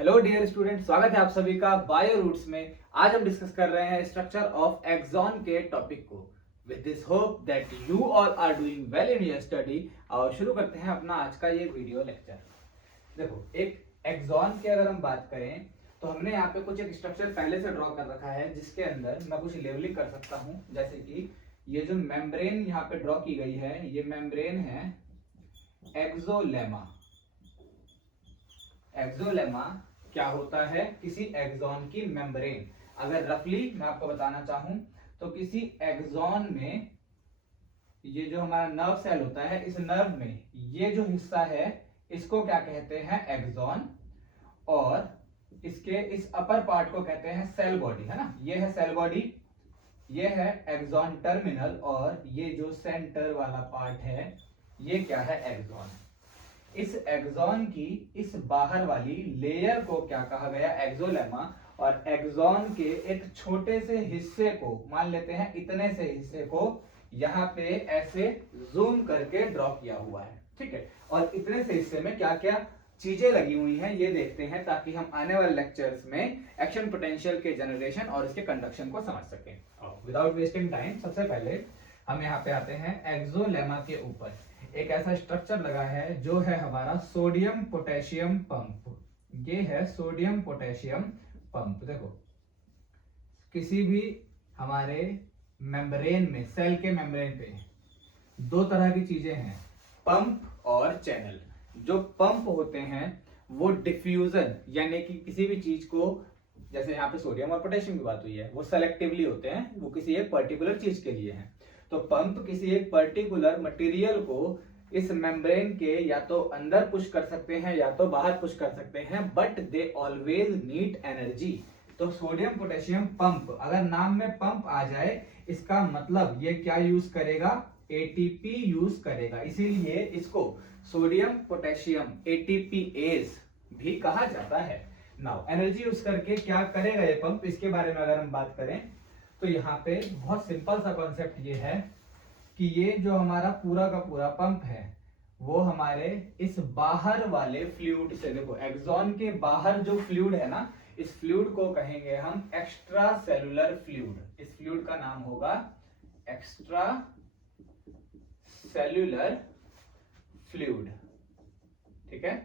Hello dear student, स्वागत है आप सभी का बायो रूट्स में। आज हम डिस्कस कर रहे हैं स्ट्रक्चर ऑफ एक्सॉन के टॉपिक को। With this hope that you all are doing well in your study. और शुरू करते हैं अपना आज का ये वीडियो लेक्चर। देखो, एक एक्सॉन की अगर हम बात करें तो हमने यहाँ पे कुछ एक स्ट्रक्चर पहले से ड्रॉ कर रखा है, जिसके अंदर मैं कुछ लेवलिंग कर सकता हूँ। जैसे कि ये जो मेम्ब्रेन यहाँ पे ड्रॉ की गई है, ये मेम्ब्रेन है एक्सोलेमा। एक्सोलेमा क्या होता है? किसी एक्सॉन की मेम्ब्रेन। अगर रफली मैं आपको बताना चाहूं तो किसी एक्सॉन में ये जो हमारा नर्व सेल होता है, इस नर्व में ये जो हिस्सा है इसको क्या कहते हैं? एक्सॉन। और इसके इस अपर पार्ट को कहते हैं सेल बॉडी, है ना। ये है सेल बॉडी, ये है एक्सॉन टर्मिनल, और ये जो सेंटर वाला पार्ट है ये क्या है? एक्सॉन। इस एक्सॉन की इस बाहर वाली लेयर को क्या कहा गया? एक्सोलेमा। और एक्सॉन के एक छोटे से हिस्से को, मान लेते हैं इतने से हिस्से को, यहाँ पे ऐसे जूम करके ड्रॉ किया हुआ है, ठीक है। और इतने से हिस्से में क्या क्या चीजें लगी हुई हैं ये देखते हैं, ताकि हम आने वाले लेक्चर्स में एक्शन पोटेंशियल के जनरेशन और इसके कंडक्शन को समझ सकें। विदाउट वेस्टिंग टाइम, सबसे पहले हम यहाँ पे आते हैं एक्सोलेमा के ऊपर। एक ऐसा स्ट्रक्चर लगा है जो है हमारा सोडियम पोटेशियम पंप। ये है सोडियम पोटेशियम पंप। देखो, किसी भी हमारे मेम्ब्रेन में, सेल के मेम्ब्रेन पे दो तरह की चीजें हैं, पंप और चैनल। जो पंप होते हैं वो डिफ्यूजन, यानी कि किसी भी चीज को, जैसे यहाँ पे सोडियम और पोटेशियम की बात हुई है, वो सेलेक्टिवली होते हैं, वो किसी एक पर्टिकुलर चीज के लिए हैं। तो पंप किसी एक पर्टिकुलर मटेरियल को इस मेम्ब्रेन के या तो अंदर पुश कर सकते हैं या तो बाहर पुश कर सकते हैं, but they always need energy. तो सोडियम पोटेशियम पंप, अगर नाम में पंप आ जाए, इसका मतलब ये क्या यूज करेगा? एटीपी यूज करेगा। इसीलिए इसको सोडियम पोटेशियम एटीपीएज भी कहा जाता है। नाउ एनर्जी यूज करके क्या करेगा ये पंप, इसके बारे में अगर हम बात करें तो यहाँ पे बहुत सिंपल सा कॉन्सेप्ट ये है कि ये जो हमारा पूरा का पूरा पंप है वो हमारे इस बाहर वाले फ्लूइड से, देखो एक्सॉन के बाहर जो फ्लूइड है ना, इस फ्लूइड को कहेंगे हम एक्स्ट्रा सेलुलर फ्लूइड। इस फ्लूइड का नाम होगा एक्स्ट्रा सेल्यूलर फ्लूइड, ठीक है।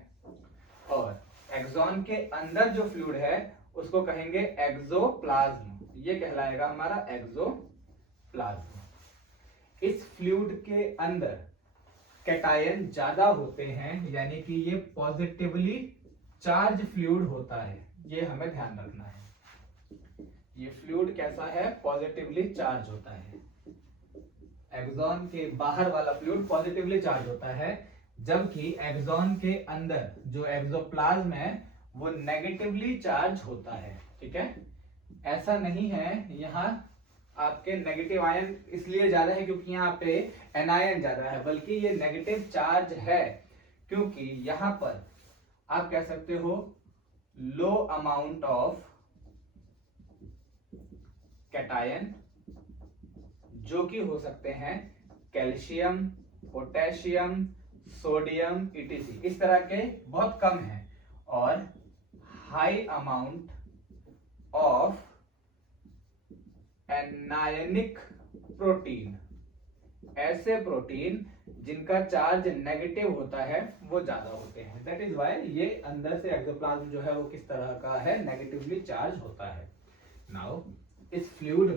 और एक्सॉन के अंदर जो फ्लूइड है उसको कहेंगे एक्सोप्लाज्म। ये कहलाएगा हमारा एक्सोप्लाज्म। इस फ्लूइड के अंदर कैटायन ज्यादा होते हैं, यानी कि ये पॉजिटिवली चार्ज फ्लूइड होता है, ये हमें ध्यान रखना है। ये फ्लूइड कैसा है? पॉजिटिवली चार्ज होता है। एक्सॉन के बाहर वाला फ्लूइड पॉजिटिवली चार्ज होता है, जबकि एक्सॉन के अंदर जो एक्सोप्लाज्म है वो नेगेटिवली चार्ज होता है, ठीक है। ऐसा नहीं है यहाँ आपके नेगेटिव आयन इसलिए ज्यादा है क्योंकि यहाँ पे एनायन ज्यादा है, बल्कि ये नेगेटिव चार्ज है क्योंकि यहाँ पर आप कह सकते हो लो अमाउंट ऑफ कैटायन, जो कि हो सकते हैं कैल्शियम, पोटेशियम, सोडियम, ईटीसी, इस तरह के बहुत कम है। और high amount of anionic protein, ऐसे प्रोटीन जिनका चार्ज नेगेटिव होता है वो ज्यादा होते हैं। दैट इज व्हाई ये अंदर से एक्सोप्लाज्म जो है वो किस तरह का है? नेगेटिवली चार्ज होता है। नाउ इस फ्लूइड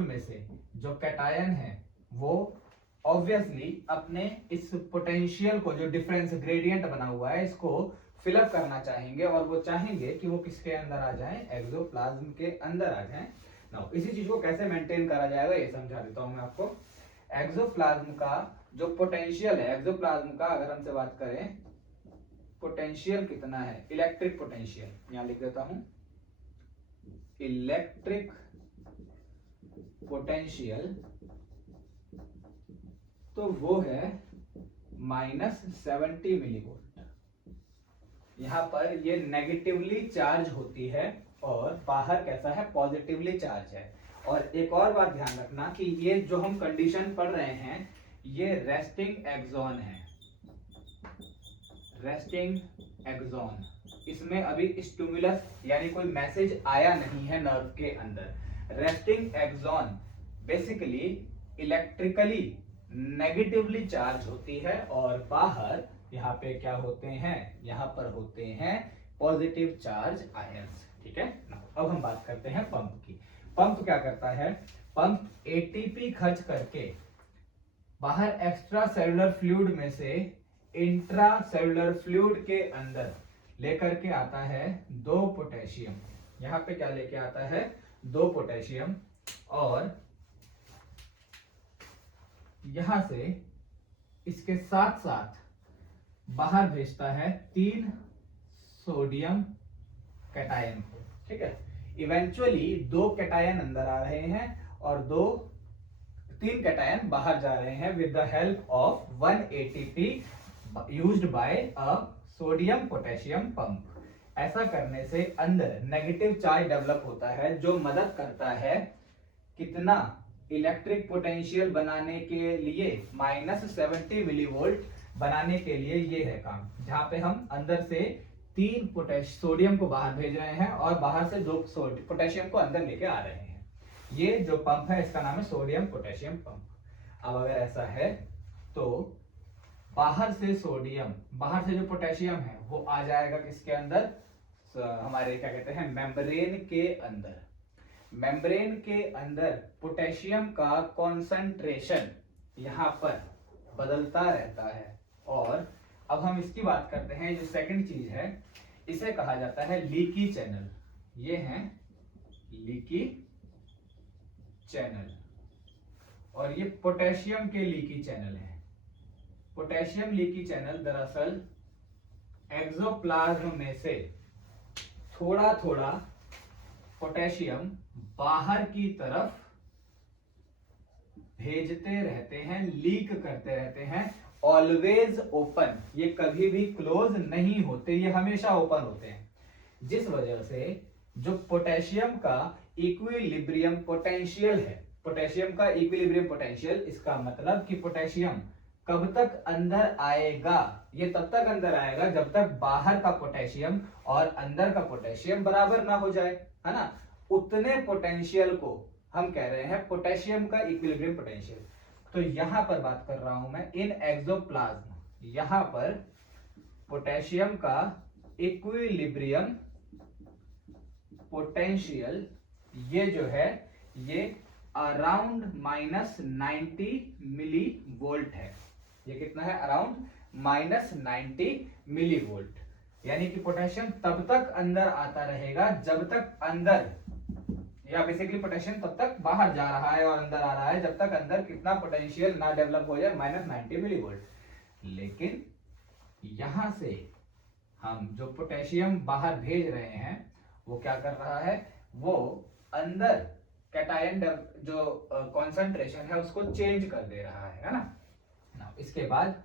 में से जो कैटायन है वो ऑब्वियसली अपने इस पोटेंशियल को, जो डिफरेंस ग्रेडियंट बना हुआ है, इसको फिलअप करना चाहेंगे, और वो चाहेंगे कि वो किसके अंदर आ जाए? एक्सोप्लाज्म के अंदर आ जाए। नाउ इसी चीज को कैसे मेंटेन करा जाएगा ये समझा देता हूं मैं आपको। एक्सोप्लाज्म का जो पोटेंशियल है, एक्सोप्लाज्म का अगर हमसे बात करें पोटेंशियल कितना है, इलेक्ट्रिक पोटेंशियल, यहां लिख देता हूं इलेक्ट्रिक पोटेंशियल, तो वो है -70 मिलीवोल्ट। यहां पर ये नेगेटिवली चार्ज होती है और बाहर कैसा है? पॉजिटिवली चार्ज है। और एक और बात ध्यान रखना कि ये जो हम कंडीशन पढ़ रहे हैं ये रेस्टिंग एक्सॉन है, रेस्टिंग एक्सॉन। इसमें अभी स्टिमुलस यानी कोई मैसेज आया नहीं है नर्व के अंदर। Resting axon basically electrically negatively charge होती है और बाहर यहाँ पे क्या होते हैं, यहाँ पर होते हैं पॉजिटिव चार्ज आयंस। ठीक है, अब हम बात करते हैं पंप की। पंप क्या करता है, पंप एटीपी खर्च करके बाहर एक्स्ट्रा सेलुलर फ्लूइड में से इंट्रा सेलुलर फ्लूइड के अंदर लेकर के आता है 2 पोटेशियम। यहां पे क्या लेके आता है, 2 पोटेशियम, और यहां से इसके साथ साथ बाहर भेजता है 3 सोडियम कैटायन को। ठीक है, इवेंचुअली 2 कैटायन अंदर आ रहे हैं और 3 कैटायन बाहर जा रहे हैं with the help of 1 ATP used by a sodium potassium pump. ऐसा करने से अंदर नेगेटिव चार्ज डेवलप होता है जो मदद करता है कितना, इलेक्ट्रिक पोटेंशियल बनाने के लिए -70 मिलीवोल्ट बनाने के लिए ये है काम, जहां पे हम अंदर से 3 सोडियम को बाहर भेज रहे हैं और बाहर से 2 पोटेशियम को अंदर लेके आ रहे हैं। ये जो पंप है इसका नाम है सोडियम पोटेशियम पंप। अब अगर ऐसा है तो बाहर से सोडियम, बाहर से जो पोटेशियम है वो आ जाएगा किसके अंदर, हमारे क्या कहते हैं मेम्ब्रेन के अंदर। मेम्ब्रेन के अंदर पोटेशियम का कॉन्सेंट्रेशन यहाँ पर बदलता रहता है। और अब हम इसकी बात करते हैं, जो सेकंड चीज है इसे कहा जाता है लीकी चैनल। ये है लीकी चैनल और ये पोटेशियम के लीकी चैनल है। पोटेशियम लीकी चैनल दरअसल एक्सोप्लाज्म में से थोड़ा थोड़ा पोटेशियम बाहर की तरफ भेजते रहते हैं, लीक करते रहते हैं। ऑलवेज ओपन, ये कभी भी क्लोज नहीं होते, ये हमेशा ओपन होते हैं। जिस वजह से जो पोटेशियम का इक्विलिब्रियम पोटेंशियल है, पोटेशियम का इक्विलिब्रियम पोटेंशियल, इसका मतलब कि पोटेशियम कब तक अंदर आएगा, ये तब तक अंदर आएगा जब तक बाहर का पोटेशियम और अंदर का पोटेशियम बराबर ना हो जाए, है ना। उतने पोटेंशियल को हम कह रहे हैं पोटेशियम का इक्विलिब्रियम पोटेंशियल। तो यहां पर बात कर रहा हूं मैं इन एक्सोप्लाज्म, यहां पर पोटेशियम का इक्विलिब्रियम पोटेंशियल ये जो है ये अराउंड -90 मिली वोल्ट है। ये कितना है, अराउंड -90 मिली वोल्ट। यानी कि पोटेशियम तब तक अंदर आता रहेगा जब तक अंदर, या बेसिकली पोटेशियम तब तक बाहर जा रहा है और अंदर आ रहा है जब तक अंदर कितना पोटेंशियल ना डेवलप हो जाए, -90 मिली वोल्ट। लेकिन यहां से हम जो पोटेशियम बाहर भेज रहे हैं वो क्या कर रहा है, वो अंदर कैटायन जो कॉन्सेंट्रेशन है उसको चेंज कर दे रहा है ना। इसके बाद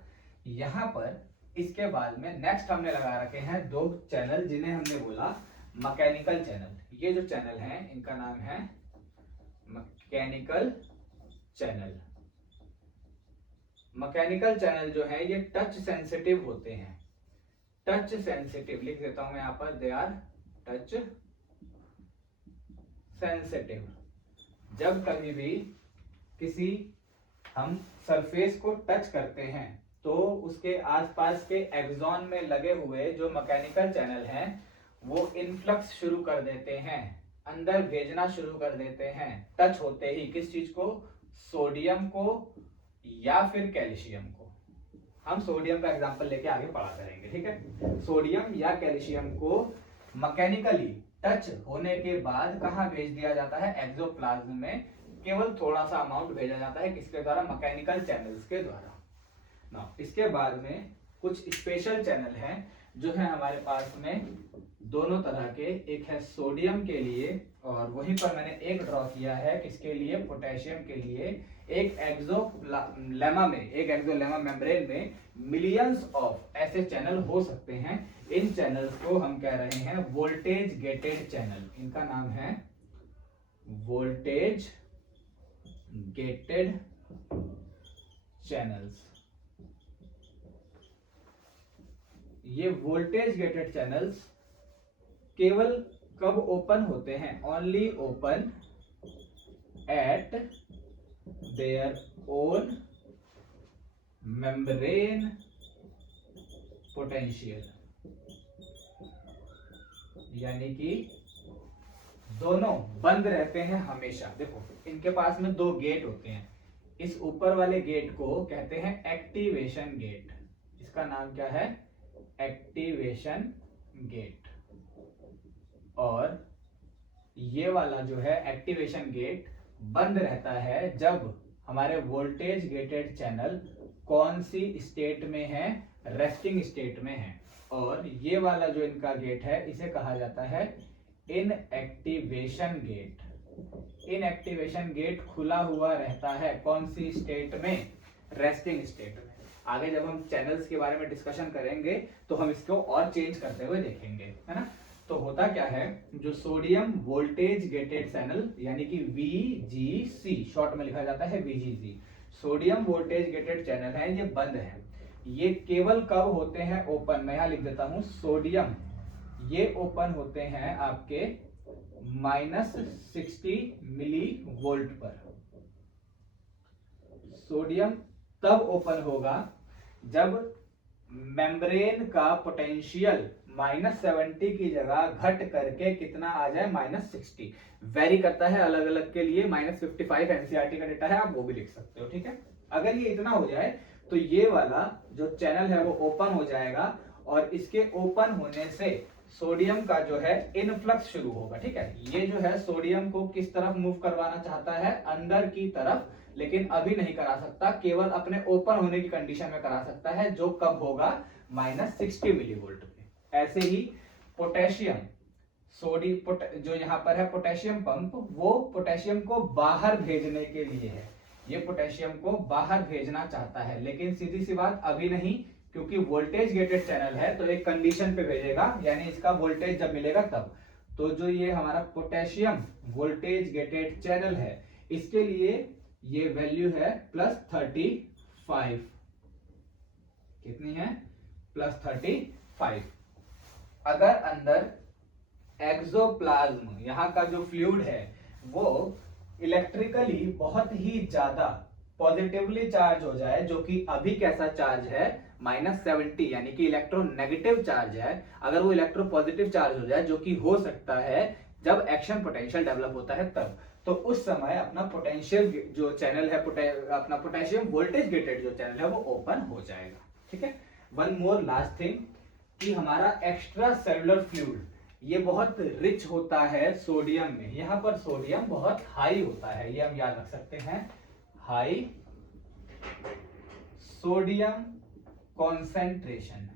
यहां पर इसके बाद में नेक्स्ट हमने लगा रखे हैं 2 चैनल जिन्हें हमने बोला मैकेनिकल चैनल। ये जो चैनल हैं इनका नाम है मैकेनिकल चैनल। मैकेनिकल चैनल जो है ये टच सेंसिटिव होते हैं। टच सेंसिटिव लिख देता हूं मैं यहां पर, दे आर टच सेंसिटिव। जब कभी भी किसी हम सरफेस को टच करते हैं तो उसके आसपास के एक्सॉन में लगे हुए जो मैकेनिकल चैनल हैं वो इनफ्लक्स शुरू कर देते हैं, अंदर भेजना शुरू कर देते हैं। टच होते ही किस चीज को, सोडियम को या फिर कैल्शियम को। हम सोडियम का एग्जांपल लेके आगे पढ़ा करेंगे, ठीक है। सोडियम या कैल्शियम को मैकेनिकली टच होने के बाद कहां भेज दिया जाता है, एक्सोप्लाज्म में। केवल थोड़ा सा अमाउंट भेजा जाता है, किसके द्वारा, मैकेनिकल चैनल्स के द्वारा। ना इसके बाद में कुछ स्पेशल चैनल हैं जो है हमारे पास में दोनों तरह के, एक है सोडियम के लिए और वहीं पर मैंने एक ड्रॉ किया है किसके लिए, पोटेशियम के लिए। एक एक्सोलेमा में, एक एक्सोलेमा मेम्ब्रेन में मिलियंस ऑफ ऐसे चैनल हो सकते हैं। इन चैनल्स को हम कह रहे हैं वोल्टेज गेटेड चैनल। इनका नाम है वोल्टेज गेटेड चैनल्स। ये वोल्टेज गेटेड चैनल्स केवल कब ओपन होते हैं, only open at their own membrane potential, यानी कि दोनों बंद रहते हैं हमेशा। देखो इनके पास में दो गेट होते हैं, इस ऊपर वाले गेट को कहते हैं एक्टिवेशन गेट, इसका नाम क्या है, एक्टिवेशन गेट। और ये वाला जो है एक्टिवेशन गेट बंद रहता है जब हमारे वोल्टेज गेटेड चैनल कौन सी स्टेट में है, रेस्टिंग स्टेट में है। और ये वाला जो इनका गेट है इसे कहा जाता है इनएक्टिवेशन गेट। इनएक्टिवेशन गेट खुला हुआ रहता है कौन सी स्टेट में, रेस्टिंग स्टेट में। आगे जब हम चैनल्स के बारे में डिस्कशन करेंगे तो हम इसको और चेंज करते हुए देखेंगे, है ना। तो होता क्या है, जो सोडियम वोल्टेज गेटेड चैनल यानी कि VGC शॉर्ट में लिखा जाता है VGC, sodium voltage gated channel है, ये बंद है। ये केवल कब होते हैं ओपन, मैं यहां लिख देता हूं सोडियम, ये ओपन होते हैं आपके -60 मिली वोल्ट पर। सोडियम तब ओपन होगा जब मेम्ब्रेन का पोटेंशियल -70 की जगह घट करके कितना आ जाए, -60। वेरी करता है अलग अलग के लिए, -55 एनसीईआरटी का डेटा है, आप वो भी लिख सकते हो, ठीक है। अगर ये इतना हो जाए तो ये वाला जो चैनल है वो ओपन हो जाएगा और इसके ओपन होने से सोडियम का जो है इनफ्लक्स शुरू होगा, ठीक है। ये जो है सोडियम को किस तरफ मूव करवाना चाहता है, अंदर की तरफ, लेकिन अभी नहीं करा सकता, केवल अपने ओपन होने की कंडीशन में करा सकता है, जो कब होगा, -60 मिलीवोल्ट पे। ऐसे ही पोटेशियम जो यहाँ पर है पोटेशियम पंप, वो पोटेशियम को बाहर भेजने के लिए है, ये पोटेशियम को बाहर भेजना चाहता है, लेकिन सीधी सी बात अभी नहीं, क्योंकि वोल्टेज गेटेड चैनल है तो एक कंडीशन पे भेजेगा, यानी इसका वोल्टेज जब मिलेगा तब। तो जो ये हमारा पोटेशियम वोल्टेज गेटेड चैनल है, इसके लिए ये वैल्यू है +35, कितनी है, +35। अगर अंदर एक्सोप्लाज्म, यहाँ का जो फ्लूइड है वो इलेक्ट्रिकली बहुत ही ज्यादा पॉजिटिवली चार्ज हो जाए, जो कि अभी कैसा चार्ज है, -70, यानी कि इलेक्ट्रोनेगेटिव चार्ज है। अगर वो इलेक्ट्रो पॉजिटिव चार्ज हो जाए, जो कि हो सकता है जब एक्शन पोटेंशियल डेवलप होता है तब, तो उस समय अपना पोटेंशियल जो चैनल है, अपना पोटेशियम वोल्टेज गेटेड जो चैनल है वो ओपन हो जाएगा, ठीक है। वन मोर लास्ट थिंग, कि हमारा एक्स्ट्रा सेलुलर फ्लूइड ये बहुत रिच होता है सोडियम में, यहाँ पर सोडियम बहुत हाई होता है, ये हम याद रख सकते हैं, हाई सोडियम कॉन्सेंट्रेशन,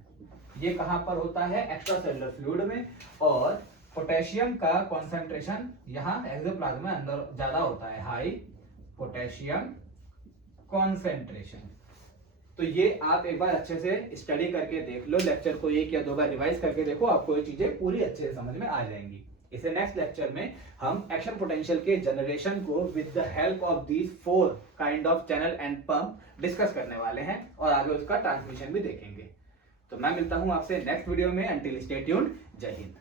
ये कहां पर होता है, एक्स्ट्रा सेलुलर फ्लूइड में। और पोटेशियम का कॉन्सेंट्रेशन यहाँ एक्सोप्लाज्म में अंदर ज्यादा होता है, हाई पोटेशियम कॉन्सेंट्रेशन। तो ये आप एक बार अच्छे से स्टडी करके देख लो, लेक्चर को 1 या 2 बार रिवाइज करके देखो, आपको ये चीजें पूरी अच्छे से समझ में आ जाएंगी। इसे नेक्स्ट लेक्चर में हम एक्शन पोटेंशियल के जनरेशन को with the help of these 4 kind of channel and pump discuss करने वाले हैं, और आगे उसका ट्रांसमिशन भी देखेंगे। तो मैं मिलता हूं आपसे नेक्स्ट वीडियो में, अंटिल स्टे ट्यून्ड, जय हिंद।